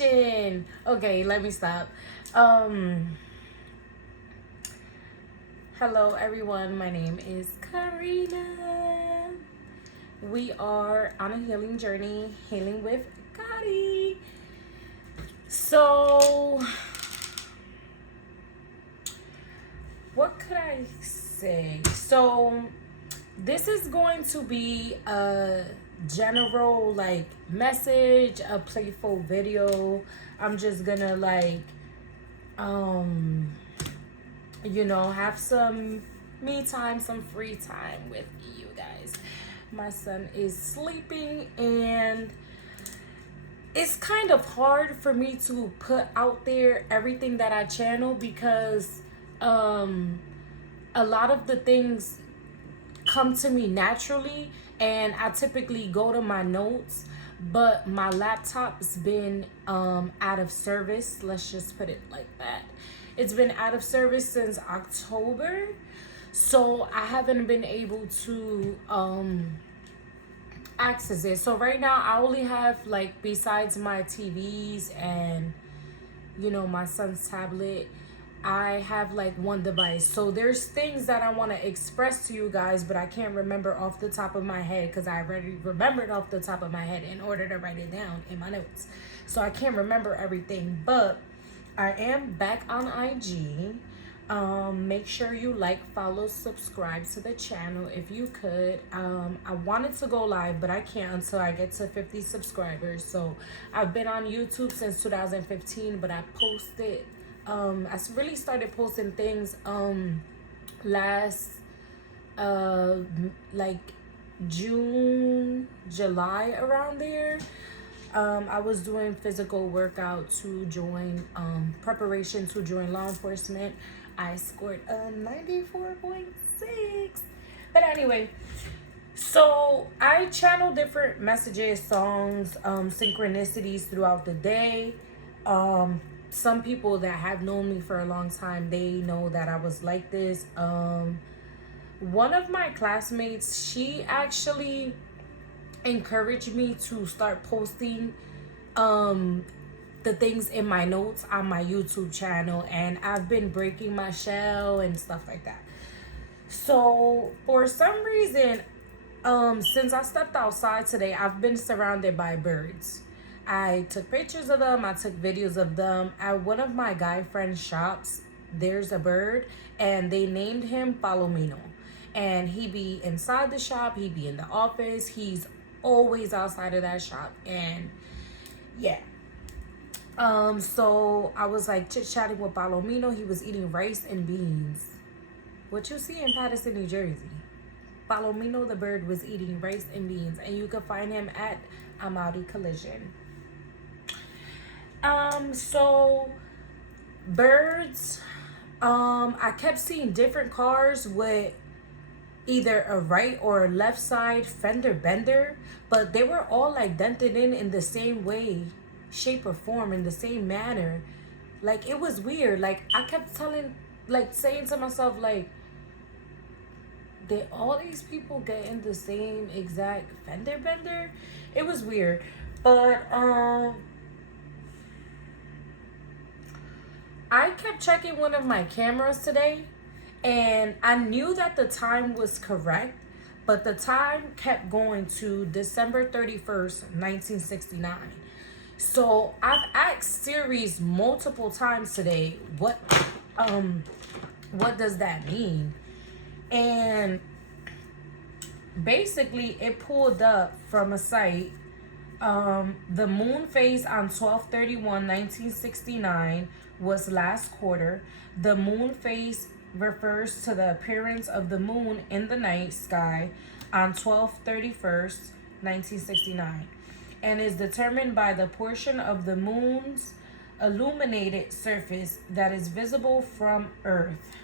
action. Okay, let me stop. Um, Hello everyone, my name is Karina. We are on a healing journey, healing with Kari. So, what could I say? So, this is going to be a general message, a playful video. I'm just gonna um have some me time, some free time with you guys. My son is sleeping and it's kind of hard for me to put out there everything that I channel because a lot of the things come to me naturally and I typically go to my notes, but my laptop's been out of service. Let's just put it like that. It's been out of service since October, so I haven't been able to access it. So right now I only have, besides my TVs and my son's tablet, I have one device. So there's things that I want to express to you guys, but I can't remember off the top of my head because I already remembered off the top of my head in order to write it down in my notes. So I can't remember everything, but I am back on IG. Make sure you follow, subscribe to the channel if you could. I wanted to go live, but I can't until I get to 50 subscribers. So I've been on YouTube since 2015, but I posted I really started posting things last June, July, around there. I was doing physical workout to join preparation to join law enforcement. I scored a 94.6. But anyway, so I channel different messages, songs, synchronicities throughout the day. Some people that have known me for a long time, they know that I was like this. One of my classmates, she actually encouraged me to start posting the things in my notes on my YouTube channel, and I've been breaking my shell and stuff like that. So for some reason, since I stepped outside today, I've been surrounded by birds. I took pictures of them, I took videos of them. At one of my guy friend's shops, there's a bird, and they named him Palomino. And he be inside the shop, he be in the office, he's always outside of that shop. And yeah. So I was chit-chatting with Palomino. He was eating rice and beans. What you see in Patterson, New Jersey. Palomino the bird was eating rice and beans, and you can find him at Amati Collision. So birds, I kept seeing different cars with either a right or a left side fender bender, but they were all dented in the same way, shape or form, in the same manner. It was weird. I kept saying to myself, did all these people get in the same exact fender bender? It was weird. But I kept checking one of my cameras today, and I knew that the time was correct, but the time kept going to December 31st, 1969. So I've asked Siri multiple times today, what does that mean? And basically it pulled up from a site, the moon phase on 12/31/1969 was last quarter. The moon phase refers to the appearance of the moon in the night sky on 12/31/1969 and is determined by the portion of the moon's illuminated surface that is visible from Earth.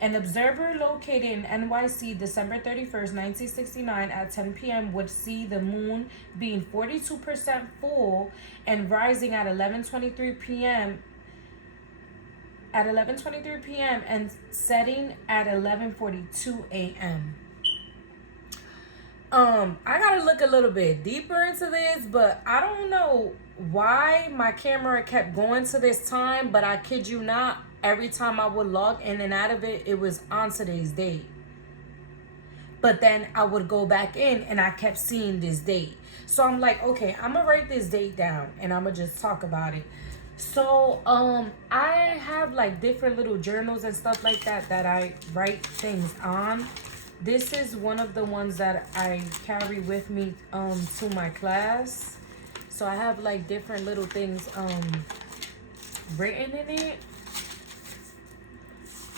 An observer located in NYC December 31st, 1969 at 10 p.m. would see the moon being 42% full and rising at 11:23 p.m. and setting at 11:42 a.m. I gotta look a little bit deeper into this, but I don't know why my camera kept going to this time, but I kid you not, every time I would log in and out of it, it was on today's date. But then I would go back in and I kept seeing this date. So I'm like, okay, I'm gonna write this date down and I'm gonna just talk about it. So I have like different little journals and stuff like that that I write things on. This is one of the ones that I carry with me to my class. So I have like different little things written in it.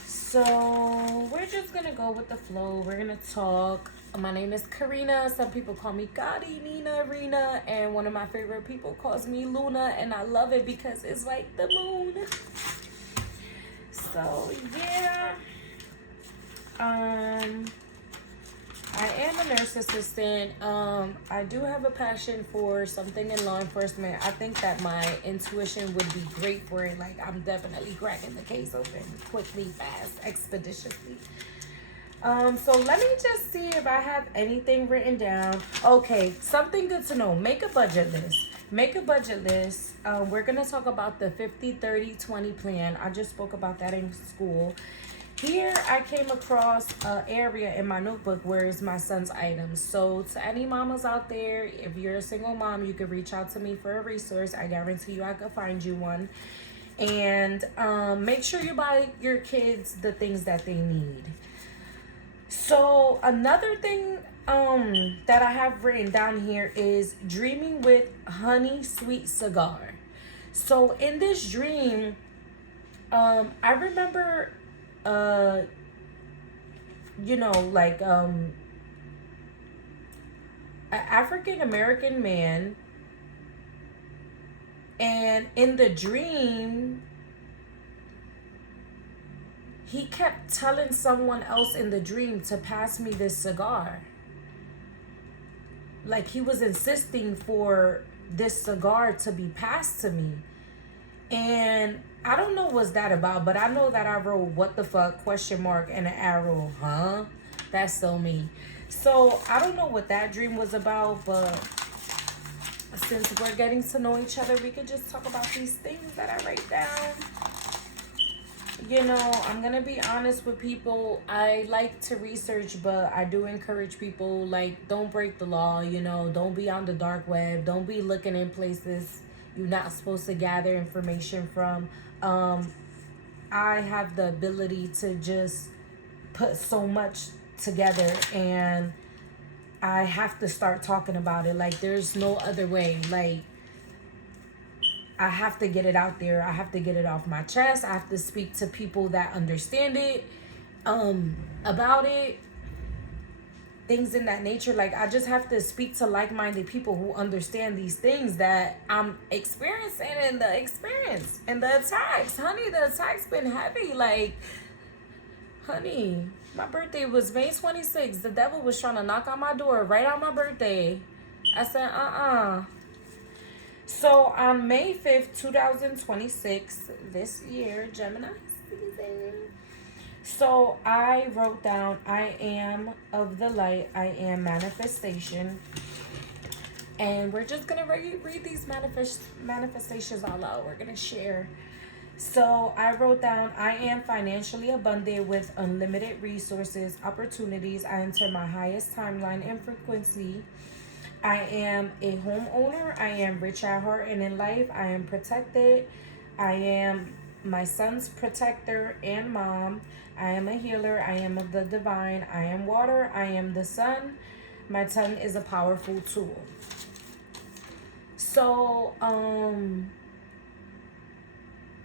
So we're just gonna go with the flow. We're gonna talk. My name is Karina. Some people call me Gotti, Nina, Rena, and one of my favorite people calls me Luna, and I love it because it's like the moon. So yeah. I am a nurse assistant. I do have a passion for something in law enforcement. I think that my intuition would be great for it. Like, I'm definitely cracking the case open quickly, fast, expeditiously. So let me just see if I have anything written down. Okay, something good to know. Make a budget list. Make a budget list. We're going to talk about the 50-30-20 plan. I just spoke about that in school. Here, I came across an area in my notebook where it's my son's items. So to any mamas out there, if you're a single mom, you can reach out to me for a resource. I guarantee you I could find you one. And make sure you buy your kids the things that they need. So another thing that I have written down here is dreaming with honey sweet cigar. So in this dream, I remember like an African American man, and in the dream he kept telling someone else in the dream to pass me this cigar. Like, he was insisting for this cigar to be passed to me. And I don't know what's that about, but I know that I wrote what the fuck question mark and an arrow, huh? That's so me. So I don't know what that dream was about, but since we're getting to know each other, we could just talk about these things that I write down. You know, I'm gonna be honest with people. I like to research, but I do encourage people, like, don't break the law, you know, don't be on the dark web, don't be looking in places you're not supposed to gather information from. I have the ability to just put so much together, and I have to start talking about it. Like, there's no other way. Like, I have to get it out there. I have to get it off my chest. I have to speak to people that understand it, about it, things in that nature. Like, I just have to speak to like-minded people who understand these things that I'm experiencing in the experience. And the attacks, honey, the attacks been heavy. Like, honey, my birthday was May 26th. The devil was trying to knock on my door right on my birthday. I said, So on May 5th, 2026, this year, Gemini season. So I wrote down, I am of the light, I am manifestation. And we're just going to read these manifestations all out. We're going to share. So I wrote down, I am financially abundant with unlimited resources, opportunities. I enter my highest timeline and frequency. I am a homeowner. I am rich at heart and in life. I am protected. I am my son's protector and mom. I am a healer. I am of the divine. I am water. I am the sun. My tongue is a powerful tool. So,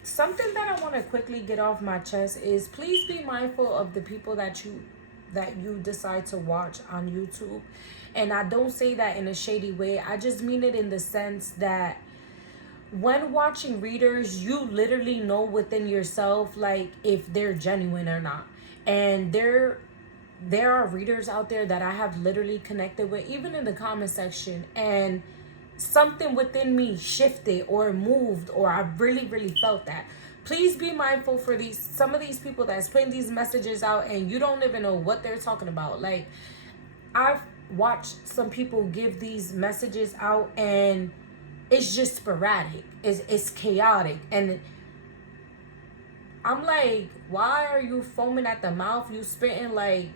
something that I want to quickly get off my chest is, please be mindful of the people that you decide to watch on YouTube. And I don't say that in a shady way. I just mean it in the sense that when watching readers, you literally know within yourself, like, if they're genuine or not. And there are readers out there that I have literally connected with, even in the comment section, and something within me shifted or moved, or I really, really felt that. Please be mindful for some of these people that's putting these messages out and you don't even know what they're talking about. Like, I've watched some people give these messages out and it's just sporadic. It's chaotic. And I'm like, why are you foaming at the mouth? You spitting like,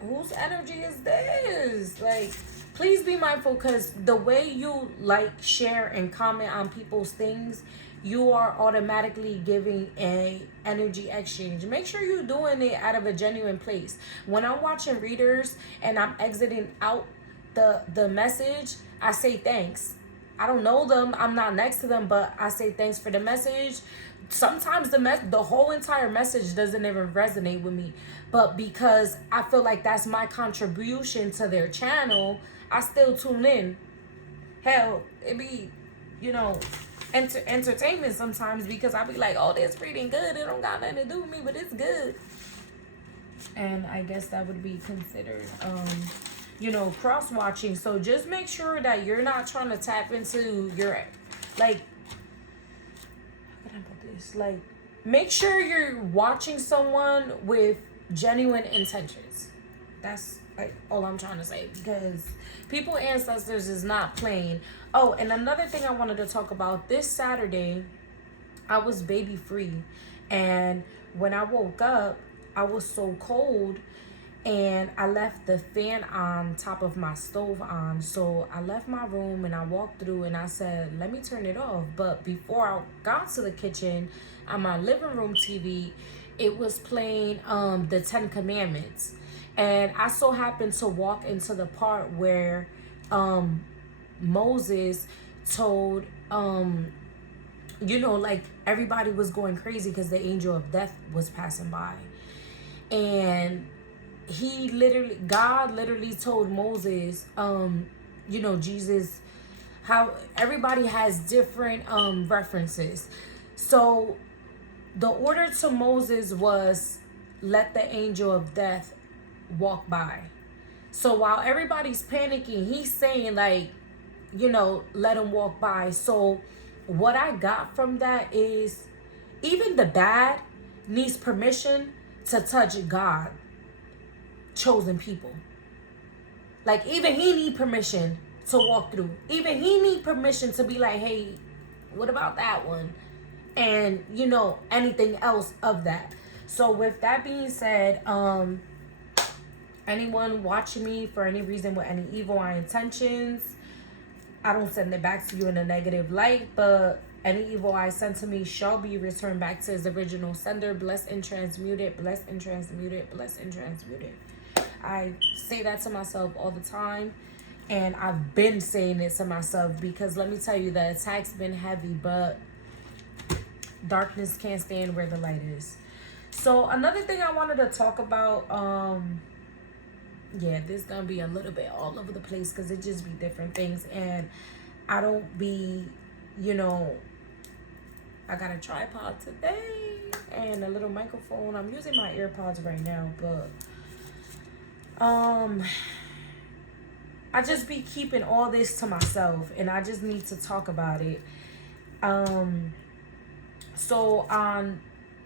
whose energy is this? Like, please be mindful, because the way you like, share, and comment on people's things, you are automatically giving a energy exchange. Make sure you're doing it out of a genuine place. When I'm watching readers and I'm exiting out the message, I say thanks. I don't know them, I'm not next to them, but I say thanks for the message. Sometimes the whole entire message doesn't even resonate with me, but because I feel like that's my contribution to their channel, I still tune in. Hell, it be, you know, entertainment sometimes, because I be like, oh, this reading good, it don't got nothing to do with me, but it's good. And I guess that would be considered cross watching. So just make sure that you're not trying to tap into your, like, how can I put this? Like, make sure you're watching someone with genuine intentions. That's like all I'm trying to say, because people ancestors is not playing. Oh, and another thing I wanted to talk about, this Saturday I was baby free, and when I woke up I was so cold, and I left the fan on top of my stove on. So I left my room and I walked through and I said, let me turn it off. But before I got to the kitchen, on my living room TV, it was playing the 10 Commandments. And I so happened to walk into the part where Moses told, like, everybody was going crazy because the angel of death was passing by. And God literally told Moses, Jesus, how everybody has different references. So the order to Moses was, let the angel of death walk by. So while everybody's panicking, he's saying, like, let him walk by. So what I got from that is, even the bad needs permission to touch God chosen people. Like, even he need permission to walk through. Even he need permission to be like, hey, what about that one? And anything else of that. So with that being said, anyone watching me for any reason with any evil eye intentions, I don't send it back to you in a negative light, but any evil eye sent to me shall be returned back to his original sender. Blessed and transmuted, blessed and transmuted, blessed and transmuted. I say that to myself all the time, and I've been saying it to myself, because let me tell you, the attack's been heavy, but darkness can't stand where the light is. So another thing I wanted to talk about, this is gonna be a little bit all over the place, because it just be different things, and I don't be, I got a tripod today and a little microphone. I'm using my AirPods right now, but I just be keeping all this to myself, and I just need to talk about it. So on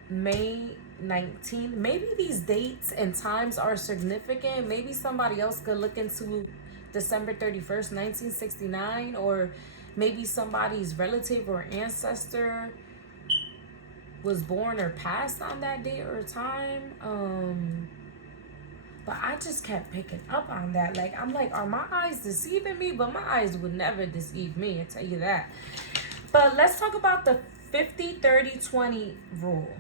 May 19th, maybe these dates and times are significant. Maybe somebody else could look into December 31st, 1969, or maybe somebody's relative or ancestor was born or passed on that day or time. But I just kept picking up on that. Like, I'm like, are my eyes deceiving me? But my eyes would never deceive me, I tell you that. But let's talk about the 50-30-20 rule.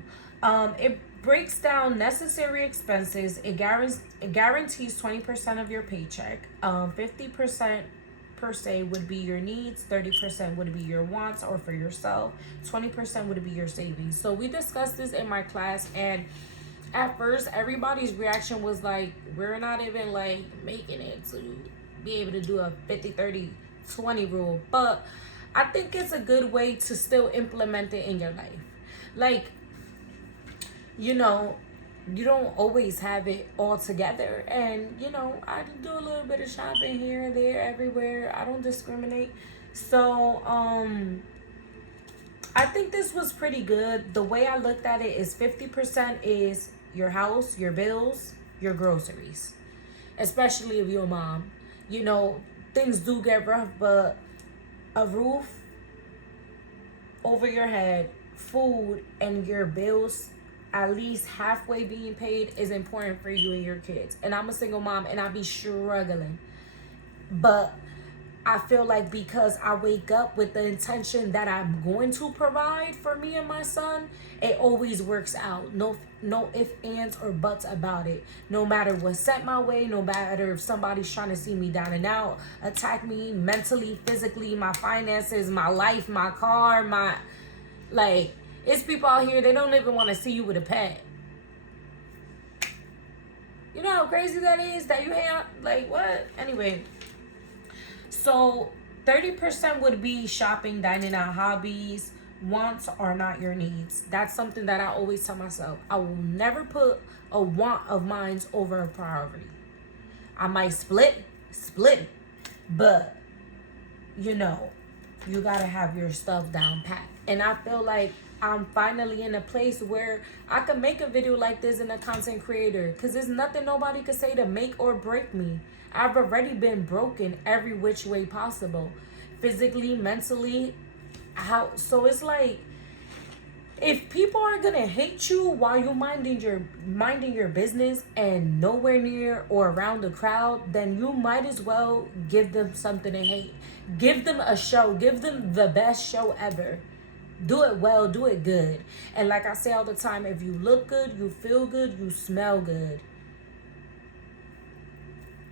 It breaks down necessary expenses. It guarantees 20% of your paycheck. 50% per se would be your needs, 30% would be your wants or for yourself, 20% would be your savings. So we discussed this in my class, and at first everybody's reaction was like, we're not even like making it to be able to do a 50-30-20 rule. But I think it's a good way to still implement it in your life. Like, you don't always have it all together, and I do a little bit of shopping here, there, everywhere. I don't discriminate. So I think this was pretty good. The way I looked at it is 50% is your house, your bills, your groceries, especially if you're a mom. Things do get rough, but a roof over your head, food, and your bills at least halfway being paid is important for you and your kids. And I'm a single mom and I be struggling. But I feel like because I wake up with the intention that I'm going to provide for me and my son, it always works out. No ifs, ands, or buts about it. No matter what's set my way, no matter if somebody's trying to see me down and out, attack me mentally, physically, my finances, my life, my car, it's people out here, they don't even want to see you with a pet. You know how crazy that is? That you have, what? Anyway. So 30% would be shopping, dining out, hobbies. Wants are not your needs. That's something that I always tell myself. I will never put a want of mine over a priority. I might split it. But, you gotta have your stuff down pat. And I feel like I'm finally in a place where I can make a video like this in a content creator. Because there's nothing nobody could say to make or break me. I've already been broken every which way possible. Physically, mentally. So it's like, if people are gonna hate you while you minding your business and nowhere near or around the crowd, then you might as well give them something to hate. Give them a show. Give them the best show ever. Do it well. Do it good. And like I say all the time, if you look good, you feel good, you smell good.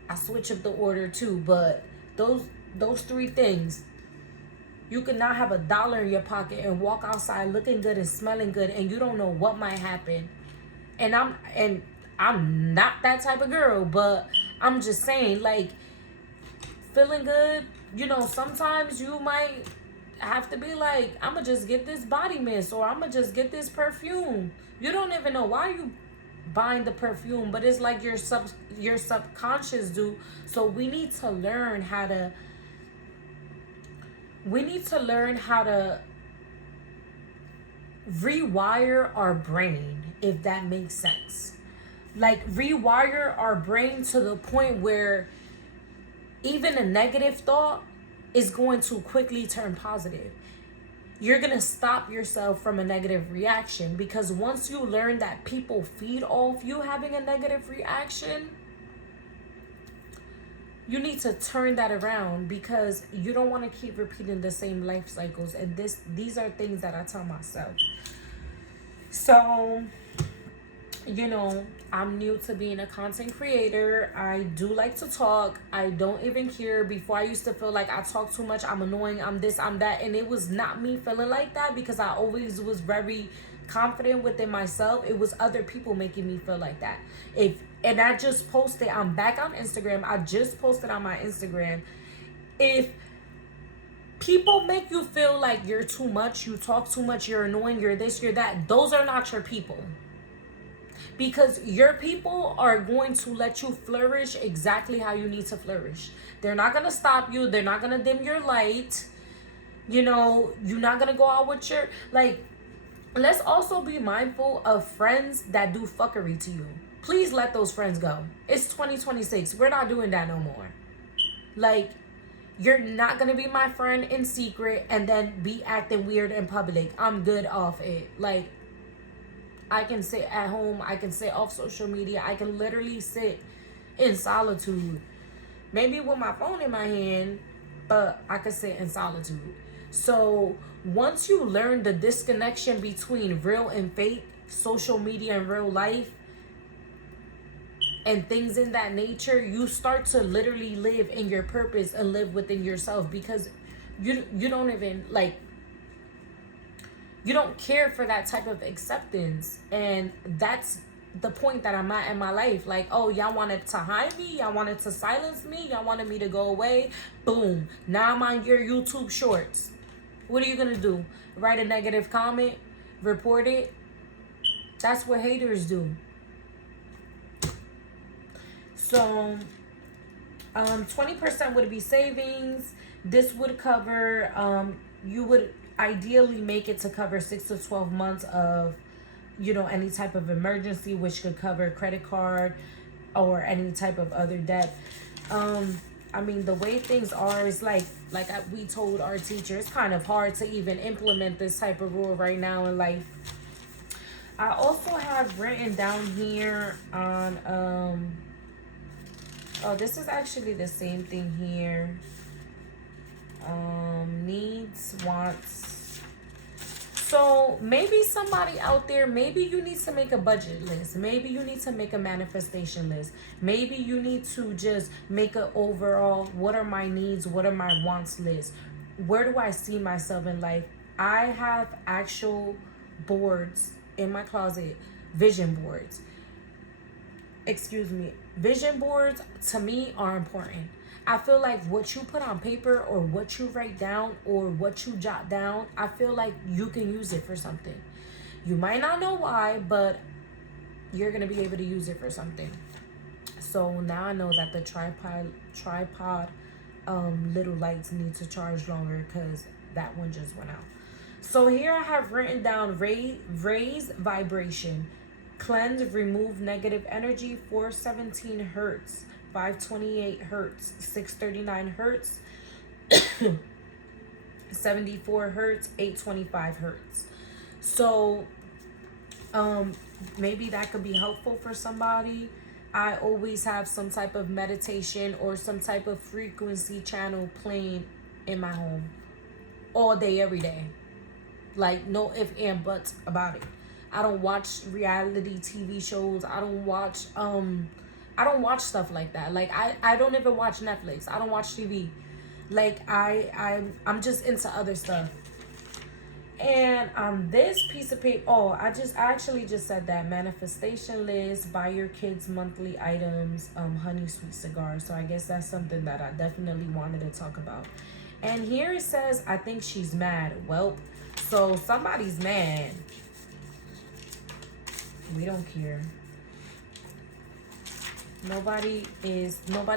I switch up the order too, but those three things. You could not have $1 in your pocket and walk outside looking good and smelling good, and you don't know what might happen. And I'm not that type of girl, but I'm just saying, feeling good, sometimes you might have to be like, I'm gonna just get this body mist, or I'm gonna just get this perfume. You don't even know why you buying the perfume, but it's like your subconscious do. So we need to learn how to rewire our brain, if that makes sense. Rewire our brain to the point where even a negative thought is going to quickly turn positive. You're going to stop yourself from a negative reaction, because once you learn that people feed off you having a negative reaction, you need to turn that around, because you don't want to keep repeating the same life cycles. And these are things that I tell myself. So, I'm new to being a content creator. I do like to talk. I don't even care. Before, I used to feel like I talk too much. I'm annoying. I'm this, I'm that. And it was not me feeling like that, because I always was very confident within myself. It was other people making me feel like that. And I just posted, I'm back on Instagram. I just posted on my Instagram. If people make you feel like you're too much, you talk too much, you're annoying, you're this, you're that, those are not your people. Because your people are going to let you flourish exactly how you need to flourish. They're not going to stop you. They're not going to dim your light. You're not going to go out with your... let's also be mindful of friends that do fuckery to you. Please let those friends go. It's 2026. We're not doing that no more. You're not going to be my friend in secret and then be acting weird in public. I'm good off it. I can sit at home. I can sit off social media. I can literally sit in solitude. Maybe with my phone in my hand, but I could sit in solitude. So once you learn the disconnection between real and fake, social media and real life, and things in that nature, you start to literally live in your purpose and live within yourself, because you don't even you don't care for that type of acceptance. And that's the point that I'm at in my life. Y'all wanted to hide me, y'all wanted to silence me, y'all wanted me to go away. Boom, now I'm on your YouTube shorts. What are you gonna do? Write a negative comment? Report it? That's what haters do. So 20% would be savings. This would cover, you would ideally make it to cover 6 to 12 months of, any type of emergency, which could cover credit card or any type of other debt. I mean, the way things are is we told our teacher, it's kind of hard to even implement this type of rule right now in life. I also have written down here on oh, this is actually the same thing here. Needs, wants. So maybe somebody out there, maybe you need to make a budget list. Maybe you need to make a manifestation list. Maybe you need to just make an overall, what are my needs, what are my wants list. Where do I see myself in life? I have actual boards in my closet, vision boards. Excuse me. Vision boards to me are important. I feel like what you put on paper or what you write down or what you jot down, I feel like you can use it for something. You might not know why, but you're going to be able to use it for something. So now I know that the tripod little lights need to charge longer because that one just went out. So here I have written down raise vibration, cleanse, remove negative energy, 417 hertz, 528 hertz, 639 hertz, 74 hertz, 825 hertz. So maybe that could be helpful for somebody. I always have some type of meditation or some type of frequency channel playing in my home all day, every day. Like, no ifs and buts about it. I don't watch reality TV shows. I don't watch stuff like that. Like, I don't even watch Netflix. I don't watch TV. Like, I'm just into other stuff. And this piece of paper, I actually just said that manifestation list, buy your kids monthly items, honey sweet cigars. So I guess that's something that I definitely wanted to talk about. And here it says, I think she's mad. Well, so somebody's mad. We don't care. Nobody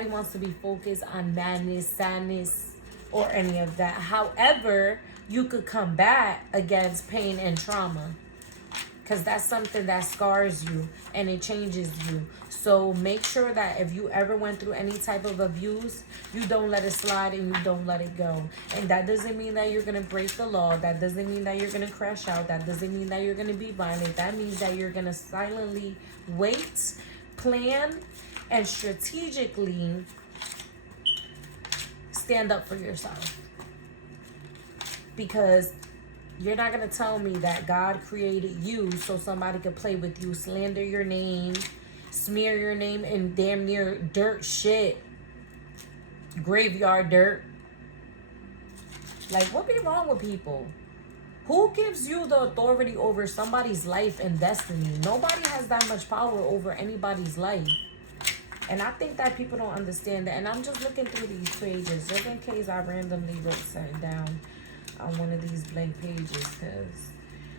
wants to be focused on madness, sadness, or any of that. However, you could combat against pain and trauma, because that's something that scars you and it changes you. So make sure that if you ever went through any type of abuse, you don't let it slide and you don't let it go. And that doesn't mean that you're going to break the law. That doesn't mean that you're going to crash out. That doesn't mean that you're going to be violent. That means that you're going to silently wait, plan, and strategically stand up for yourself. Because you're not going to tell me that God created you so somebody could play with you, slander your name, smear your name in damn near dirt shit, graveyard dirt. Like, what be wrong with people? Who gives you the authority over somebody's life and destiny? Nobody has that much power over anybody's life. And I think that people don't understand that. And I'm just looking through these pages just in case I randomly wrote something down on one of these blank pages,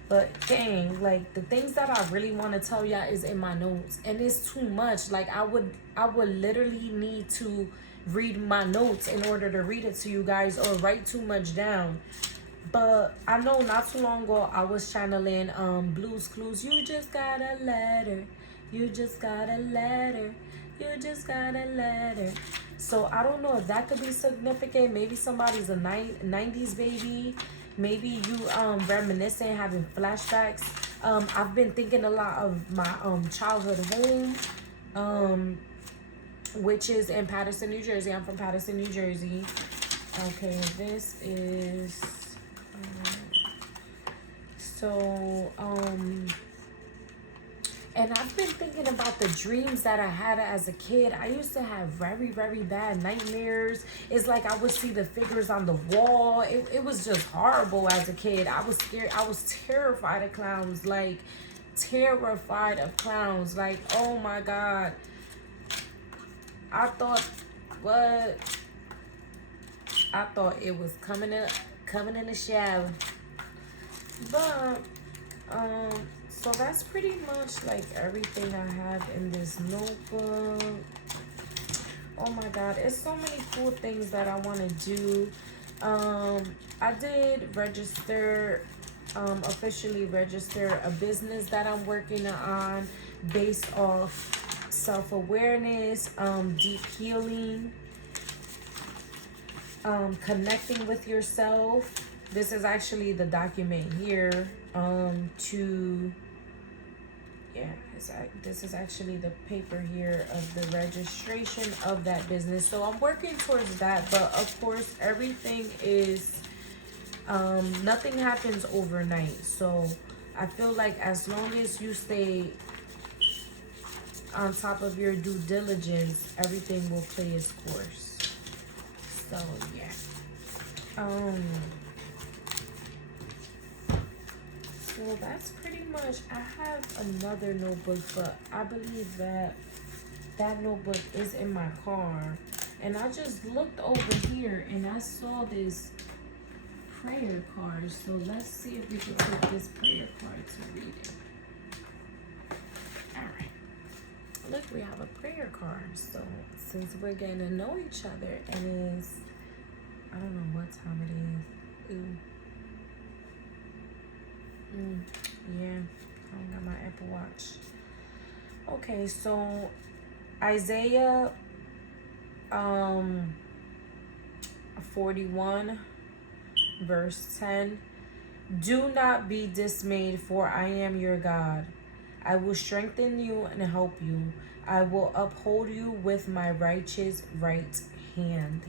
but dang, like, the things that I really want to tell y'all is in my notes, and it's too much. Like, I would literally need to read my notes in order to read it to you guys, or write too much down. But I know not too long ago I was channeling Blue's Clues. You just got a letter, you just got a letter, you just got a letter. So I don't know if that could be significant. Maybe somebody's a 90s baby. Maybe you reminiscing, having flashbacks. I've been thinking a lot of my childhood home, which is in Paterson, New Jersey. I'm from Paterson, New Jersey. Okay, this is and I've been thinking about the dreams that I had as a kid. I used to have very, very bad nightmares. It's like I would see the figures on the wall. It was just horrible as a kid. I was scared. I was terrified of clowns. Like, terrified of clowns. Like, oh my God. I thought it was coming in the shower. But, so that's pretty much like everything I have in this notebook. Oh my God, it's so many cool things that I want to do. I did register, officially register a business that I'm working on based off self-awareness, deep healing, connecting with yourself. This is actually the document here. This is actually the paper here of the registration of that business. So I'm working towards that, but of course everything is nothing happens overnight. So I feel like as long as you stay on top of your due diligence, everything will play its course. So yeah. So that's pretty much, I have another notebook, but I believe that that notebook is in my car. And I just looked over here and I saw this prayer card. So let's see if we can take this prayer card to read it. All right. Look, we have a prayer card. So since we're getting to know each other, and it's, I don't know what time it is. Ooh. Yeah, I don't got my Apple Watch. Okay, so Isaiah 41 verse 10. Do not be dismayed, for I am your God. I will strengthen you and help you. I will uphold you with my righteous right hand.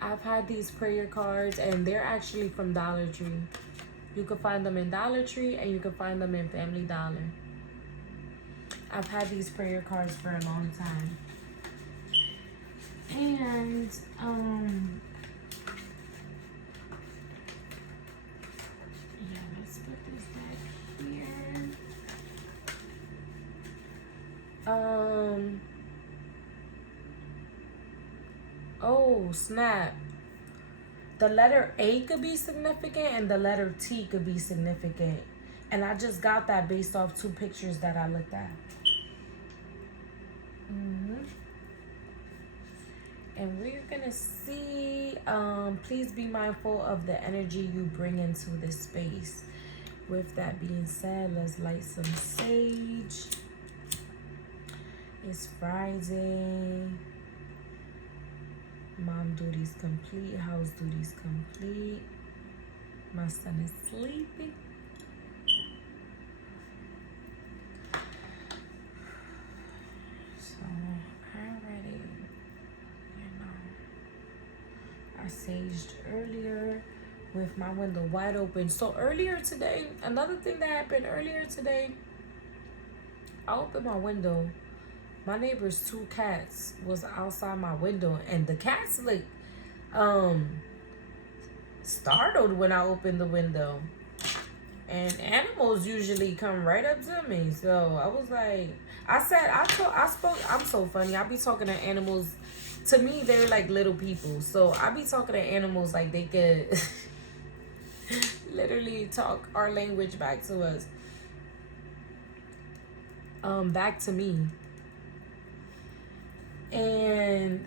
I've had these prayer cards, and they're actually from Dollar Tree. You can find them in Dollar Tree, and you can find them in Family Dollar. I've had these prayer cards for a long time. And, yeah, let's put this back here. Oh, snap. The letter A could be significant and the letter T could be significant. And I just got that based off 2 pictures that I looked at. And we're going to see, please be mindful of the energy you bring into this space. With that being said, let's light some sage. It's Friday. Mom duties complete. House duties complete. My son is sleeping. So already, I saged earlier with my window wide open. So earlier today, another thing that happened earlier today, I opened my window. My neighbor's 2 cats was outside my window, and the cats like startled when I opened the window. And animals usually come right up to me. So I was like, I spoke, I'm so funny. I be talking to animals. To me, they're like little people. So I be talking to animals like they could literally talk our language back to us. Back to me. And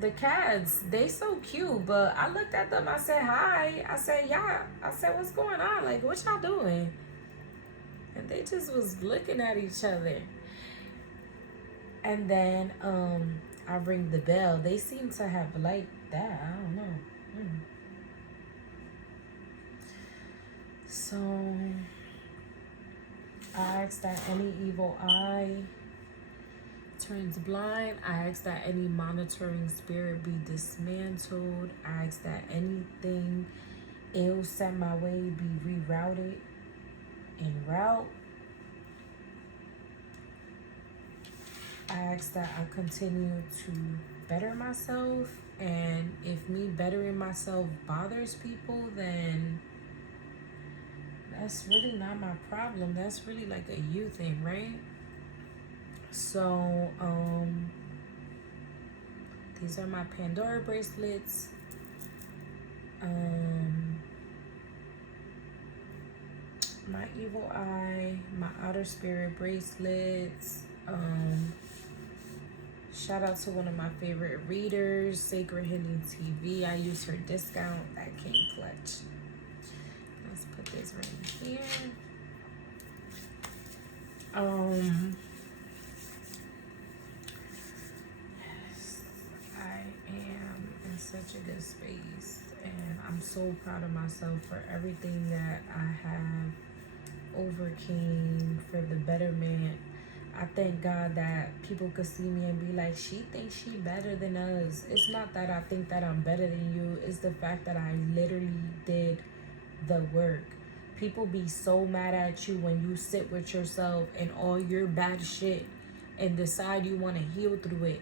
the cats, they so cute, but I looked at them, I said hi, I said yeah, I said what's going on, like what y'all doing? And they just was looking at each other. And then I ring the bell. They seem to have liked that, I don't know. So I asked that any evil eye turns blind. I ask that any monitoring spirit be dismantled. I ask that anything ill sent my way be rerouted en route. I ask that I continue to better myself, and if me bettering myself bothers people, then that's really not my problem. That's really like a you thing, right? So, these are my Pandora bracelets. My evil eye, my outer spirit bracelets. Shout out to one of my favorite readers, Sacred Healing TV. I used her discount. That came clutch. Let's put this right here. such a good space, and I'm so proud of myself for everything that I have overcame for the betterment. I thank God that people could see me and be like, she thinks she better than us. It's not that I think that I'm better than you. It's the fact that I literally did the work. People be so mad at you when you sit with yourself and all your bad shit and decide you want to heal through it.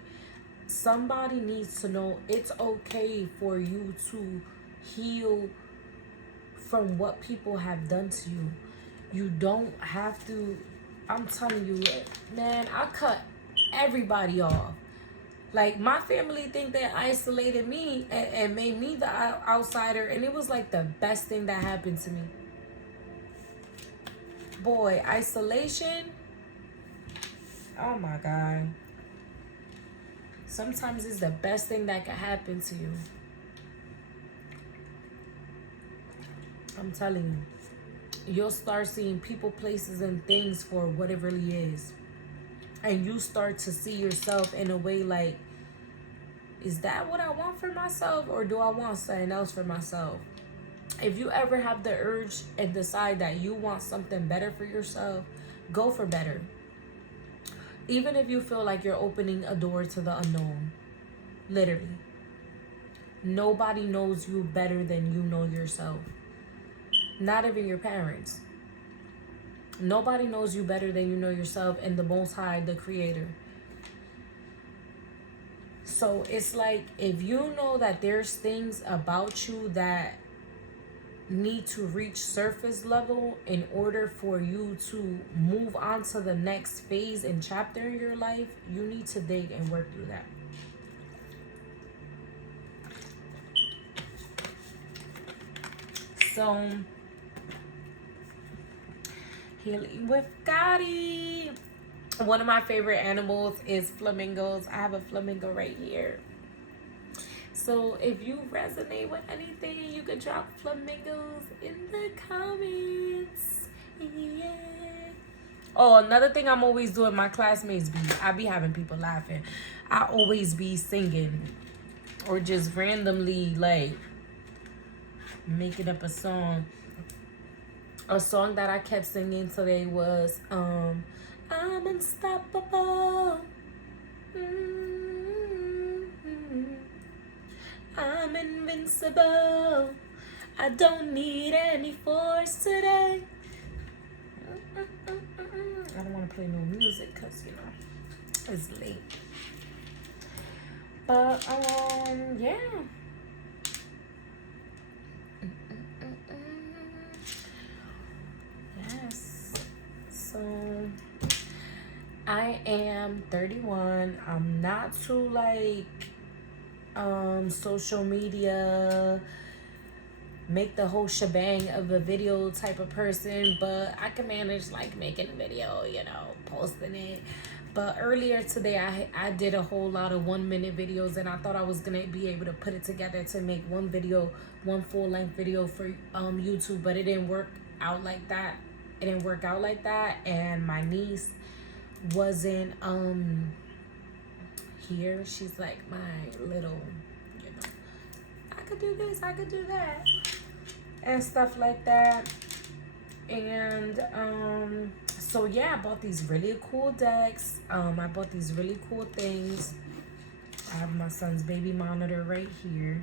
Somebody needs to know it's okay for you to heal from what people have done to you. You don't have to. I'm telling you, man, I cut everybody off. Like, my family think they isolated me and made me the outsider, and it was like the best thing that happened to me. Boy, isolation, oh my God. Sometimes it's the best thing that can happen to you. I'm telling you. You'll start seeing people, places, and things for what it really is. And you start to see yourself in a way like, is that what I want for myself, or do I want something else for myself? If you ever have the urge and decide that you want something better for yourself, go for better. Even if you feel like you're opening a door to the unknown. Literally. Nobody knows you better than you know yourself. Not even your parents. Nobody knows you better than you know yourself and the Most High, the Creator. So it's like, if you know that there's things about you that need to reach surface level in order for you to move on to the next phase and chapter in your life, you need to dig and work through that. So, healing with Gotti. One of my favorite animals is flamingos. I have a flamingo right here. So if you resonate with anything, you could drop flamingos in the comments. Yeah. Oh, another thing I'm always doing, my classmates I be having people laughing. I always be singing or just randomly like making up a song. A song that I kept singing today was I'm unstoppable. I'm invincible. I don't need any force today. I don't want to play no music because, you know, it's late. But, yeah. Yes. So, I am 31. I'm not too, like, social media, make the whole shebang of a video type of person, but I can manage like making a video, you know, posting it. But earlier today I did a whole lot of 1 minute videos, and I thought I was gonna be able to put it together to make one video, one full-length video for YouTube, but it didn't work out like that. And my niece wasn't here. She's like my little, you know, I could do this, I could do that, and stuff like that. And so yeah, I bought these really cool decks. I bought these really cool things. I have my son's baby monitor right here.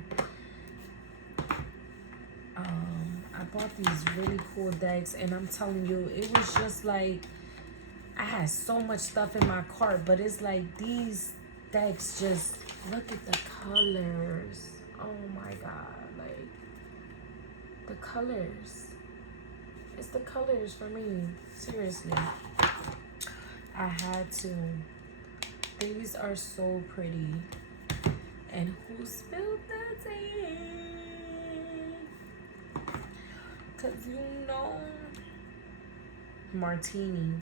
I bought these really cool decks, and I'm telling you, it was just like, I had so much stuff in my cart, but it's like these decks, just look at the colors. Oh my God, like the colors. It's the colors for me. Seriously. I had to. These are so pretty. And who spilled the tea? Cause you know, martini.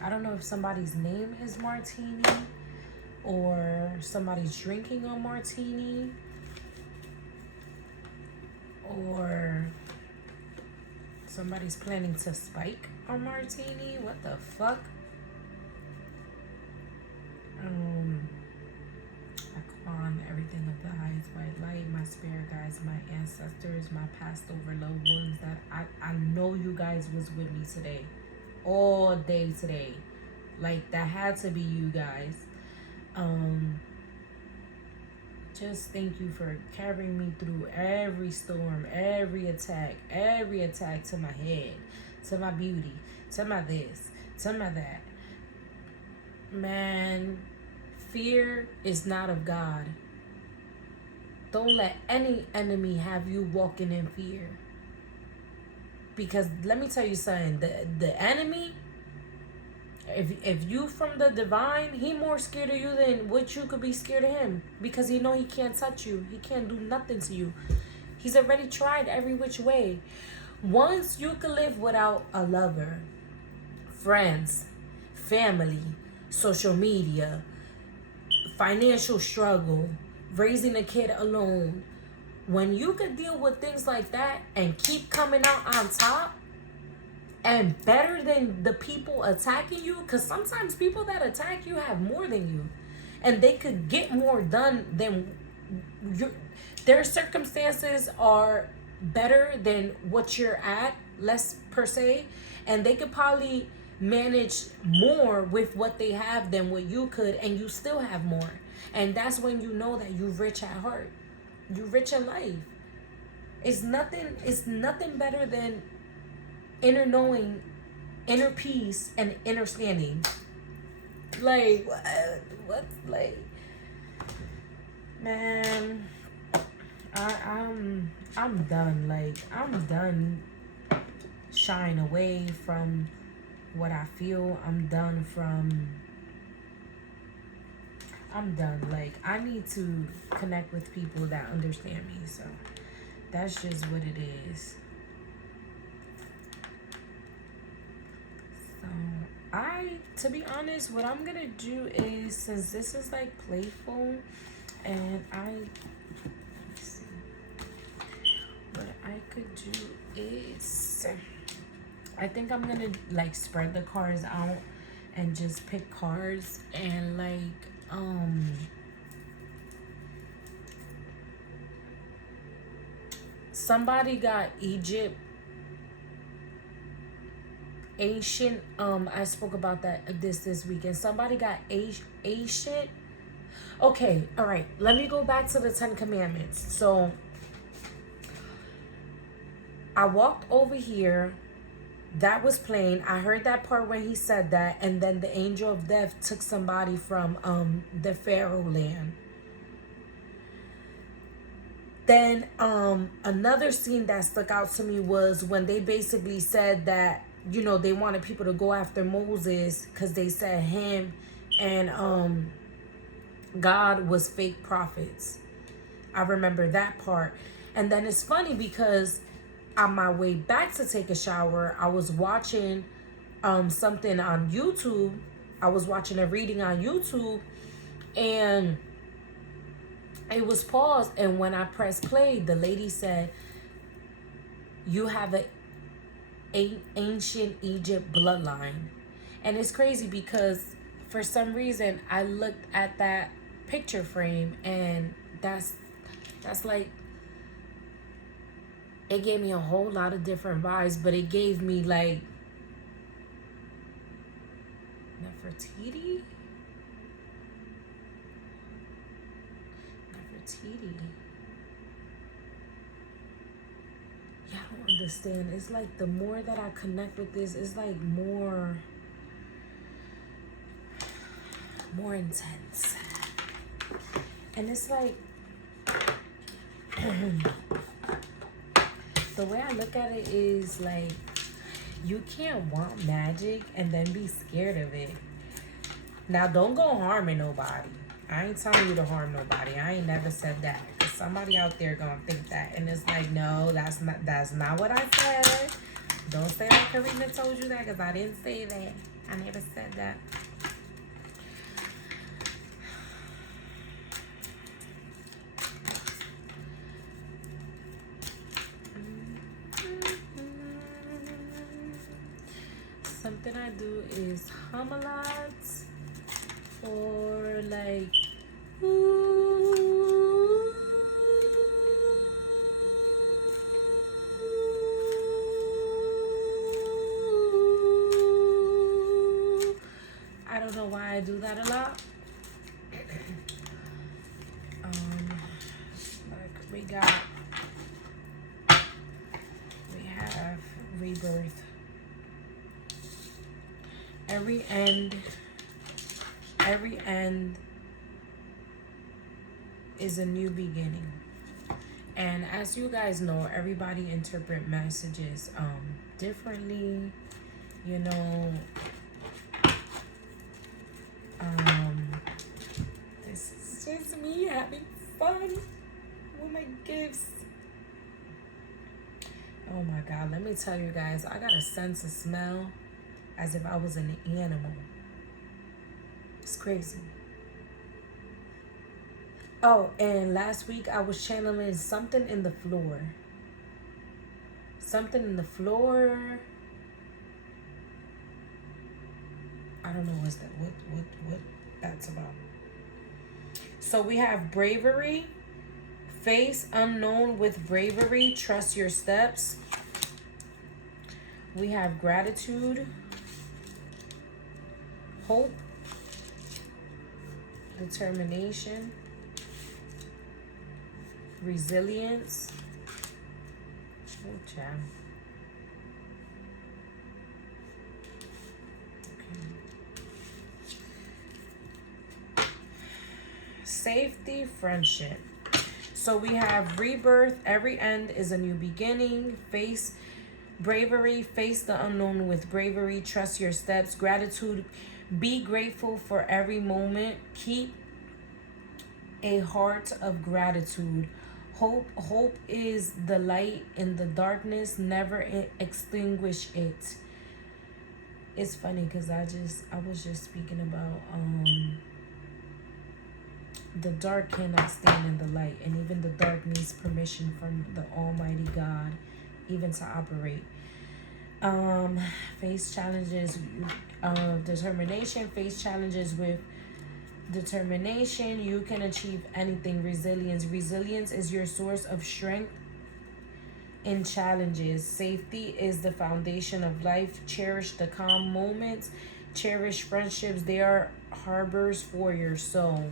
I don't know if somebody's name is Martini or somebody's drinking a martini or somebody's planning to spike a martini. What the fuck? on, everything of the highest white light, my spirit guides, my ancestors, my passed over loved ones, that I know you guys was with me today. All day today. Like, that had to be you guys. Just thank you for carrying me through every storm, every attack to my head, to my beauty, to my this, to my that. Man, fear is not of God. Don't let any enemy have you walking in fear. Because let me tell you something, the enemy, if you from the divine, he more scared of you than what you could be scared of him. Because he know he can't touch you. He can't do nothing to you. He's already tried every which way. Once you can live without a lover, friends, family, social media, financial struggle, raising a kid alone, when you could deal with things like that and keep coming out on top, and better than the people attacking you, because sometimes people that attack you have more than you, and they could get more done than you. Their circumstances are better than what you're at, less per se, and they could probably manage more with what they have than what you could, and you still have more. And that's when you know that you're rich at heart, you're rich in life. It's nothing better than inner knowing, inner peace, and inner standing. Like, what, like, man, I'm done. Like, I'm done shying away from what I feel. I'm done. Like, I need to connect with people that understand me. So that's just what it is. To be honest, what I'm gonna do is, since this is like playful, and let me see, what I could do is, I think I'm gonna like spread the cards out and just pick cards, and like somebody got Egypt, ancient, I spoke about that this weekend. Somebody got ancient. Okay, all right, let me go back to the 10 Commandments. So I walked over here, that was playing. I heard that part when he said that, and then the angel of death took somebody from the Pharaoh land. Then another scene that stuck out to me was when they basically said that, you know, they wanted people to go after Moses because they said him and God was fake prophets. I remember that part. And then it's funny because on my way back to take a shower, I was watching something on YouTube. I was watching a reading on YouTube, and it was paused. And when I pressed play, the lady said, you have a ancient Egypt bloodline. And it's crazy because for some reason I looked at that picture frame, and that's like, it gave me a whole lot of different vibes, but it gave me like Nefertiti. Yeah, I don't understand. It's like the more that I connect with this, it's like more intense. And it's like the way I look at it is like, you can't want magic and then be scared of it. Now, don't go harming nobody. I ain't telling you to harm nobody. I ain't never said that. Cause somebody out there gonna think that, and it's like, no, that's not what I said. Don't say like Karina told you that, cause I didn't say that. I never said that. Something I do is hum a lot, or like, ooh. that a lot. Like we have rebirth. Every end is a new beginning. And as you guys know, everybody interpret messages differently. You know, this is just me having fun with my gifts. Oh my God, let me tell you guys, I got a sense of smell as if I was an animal. It's crazy. Oh, and last week I was channeling something in the floor. Something in the floor. I don't know what that's about. So we have bravery. Face unknown with bravery. Trust your steps. We have gratitude. Hope. Determination. Resilience. Oh, child. Okay. Safety, friendship. So we have rebirth. Every end is a new beginning. Face bravery. Face the unknown with bravery. Trust your steps. Gratitude. Be grateful for every moment. Keep a heart of gratitude. Hope is the light in the darkness. Never extinguish it. It's funny because I was just speaking about the dark cannot stand in the light, and even the dark needs permission from the Almighty God even to operate. Face challenges, determination. Face challenges with determination. You can achieve anything. Resilience is your source of strength in challenges. Safety is the foundation of life. Cherish the calm moments. Cherish friendships. They are harbors for your soul.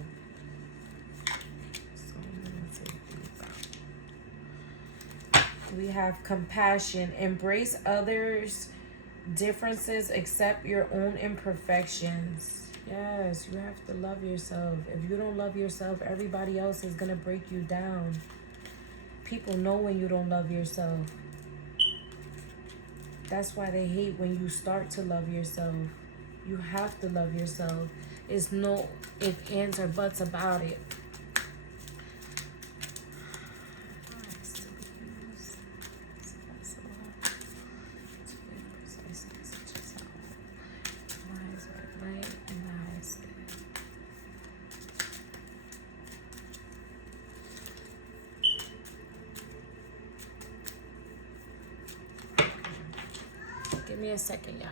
So we have compassion. Embrace others' differences. Accept your own imperfections. Yes, you have to love yourself. If you don't love yourself, everybody else is going to break you down. People know when you don't love yourself. That's why they hate when you start to love yourself. You have to love yourself. It's no ifs, ands, or buts about it. Give me a second, y'all.